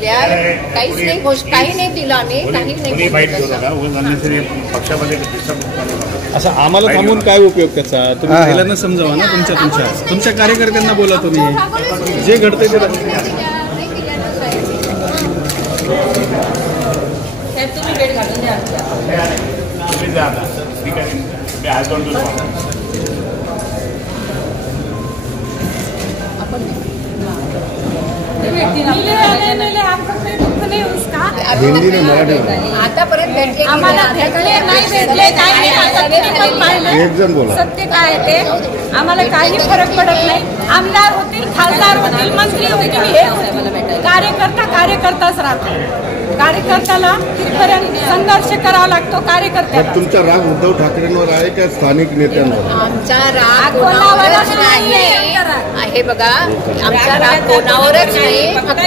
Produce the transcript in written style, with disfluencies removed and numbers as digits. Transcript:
काहीच नाही काही नाही दिलं आम्ही काही नाही असं आम्हाला थांबून काय उपयोग त्याचा तुम्ही महिलांना समजावा ना तुमच्या कार्यकर्त्यांना बोला तुम्ही जे घडतंय ते तुम्ही वेळ घालून आतापर्यंत आम्हाला भेटले नाही भेटले काही नाही एक जण बोला सत्य काय ते आम्हाला काही फरक पडत नाही। आमदार होतील खासदार होतील मंत्री होतील हे कार्यकर्ताच राहतो। कार्यकर्त्याला तिथपर्यंत संघर्ष करावा लागतो। कार्यकर्त्याला तुमचा राग उद्धव ठाकरेंवर आहे का स्थानिक नेत्यांवर? आमचा राग कोणावरच नाही आहे बघा, आमचा राग कोणावरच नाही, फक्त